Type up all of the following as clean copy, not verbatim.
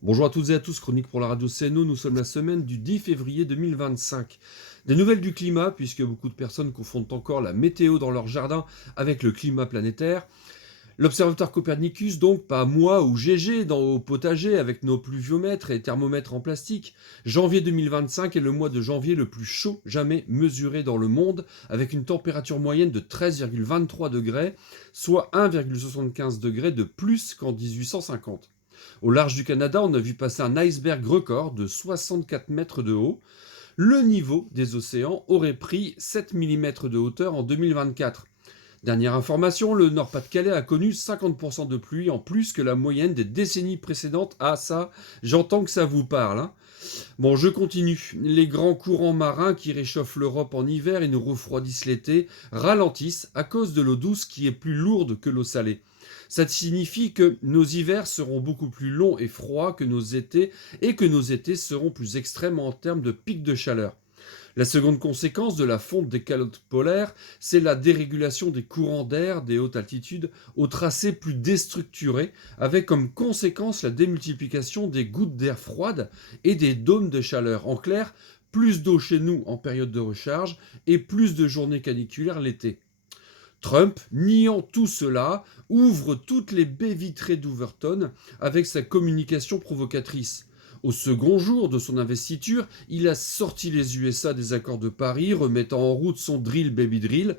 Bonjour à toutes et à tous, chronique pour la radio CNO, nous sommes la semaine du 10 février 2025. Des nouvelles du climat, puisque beaucoup de personnes confondent encore la météo dans leur jardin avec le climat planétaire. L'observatoire Copernicus, donc, pas moi ou GG dans au potager avec nos pluviomètres et thermomètres en plastique. Janvier 2025 est le mois de janvier le plus chaud jamais mesuré dans le monde, avec une température moyenne de 13,23 degrés, soit 1,75 degrés de plus qu'en 1850. Au large du Canada, on a vu passer un iceberg record de 64 mètres de haut. Le niveau des océans aurait pris 7 mm de hauteur en 2024. Dernière information, le Nord-Pas-de-Calais a connu 50% de pluie en plus que la moyenne des décennies précédentes. Ah ça, j'entends que ça vous parle, hein. Bon, je continue. Les grands courants marins qui réchauffent l'Europe en hiver et nous refroidissent l'été ralentissent à cause de l'eau douce qui est plus lourde que l'eau salée. Ça signifie que nos hivers seront beaucoup plus longs et froids que nos étés et que nos étés seront plus extrêmes en termes de pics de chaleur. La seconde conséquence de la fonte des calottes polaires, c'est la dérégulation des courants d'air des hautes altitudes au tracé plus déstructuré, avec comme conséquence la démultiplication des gouttes d'air froides et des dômes de chaleur. En clair, plus d'eau chez nous en période de recharge et plus de journées caniculaires l'été. Trump, niant tout cela, ouvre toutes les baies vitrées d'Overton avec sa communication provocatrice. Au second jour de son investiture, il a sorti les USA des accords de Paris, remettant en route son drill baby drill,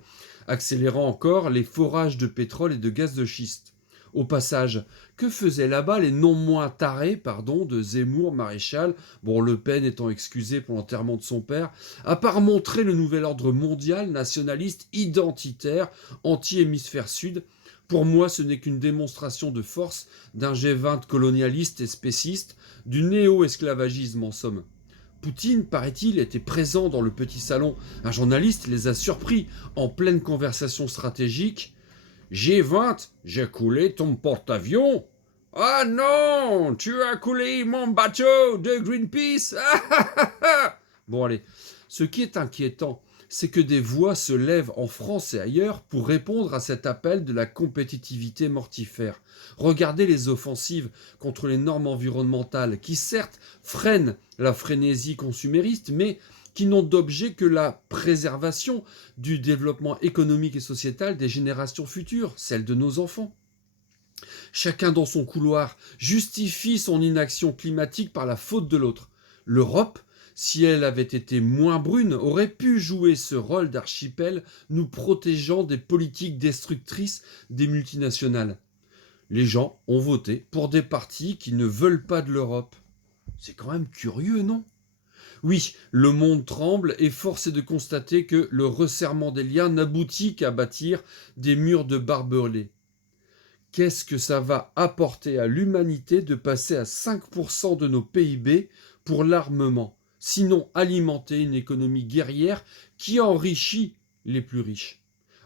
accélérant encore les forages de pétrole et de gaz de schiste. Au passage, que faisaient là-bas les non moins tarés, de Zemmour, Maréchal, bon, Le Pen étant excusé pour l'enterrement de son père, à part montrer le nouvel ordre mondial, nationaliste, identitaire, anti-hémisphère sud? Pour moi, ce n'est qu'une démonstration de force d'un G20 colonialiste et spéciste, du néo-esclavagisme en somme. Poutine, paraît-il, était présent dans le petit salon. Un journaliste les a surpris en pleine conversation stratégique. G20, j'ai coulé ton porte-avions. Ah non, tu as coulé mon bateau de Greenpeace. Bon allez, ce qui est inquiétant, c'est que des voix se lèvent en France et ailleurs pour répondre à cet appel de la compétitivité mortifère. Regardez les offensives contre les normes environnementales qui certes freinent la frénésie consumériste, mais qui n'ont d'objet que la préservation du développement économique et sociétal des générations futures, celles de nos enfants. Chacun dans son couloir justifie son inaction climatique par la faute de l'autre. L'Europe, si elle avait été moins brune, aurait pu jouer ce rôle d'archipel nous protégeant des politiques destructrices des multinationales. Les gens ont voté pour des partis qui ne veulent pas de l'Europe. C'est quand même curieux, non ? Oui, le monde tremble et force est de constater que le resserrement des liens n'aboutit qu'à bâtir des murs de barbelés. Qu'est-ce que ça va apporter à l'humanité de passer à 5% de nos PIB pour l'armement, sinon alimenter une économie guerrière qui enrichit les plus riches?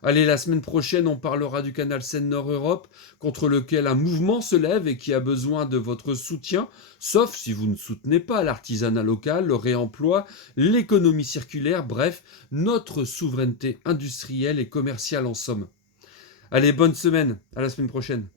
Allez, la semaine prochaine, on parlera du canal Seine-Nord-Europe, contre lequel un mouvement se lève et qui a besoin de votre soutien, sauf si vous ne soutenez pas l'artisanat local, le réemploi, l'économie circulaire, bref, notre souveraineté industrielle et commerciale en somme. Allez, bonne semaine, à la semaine prochaine.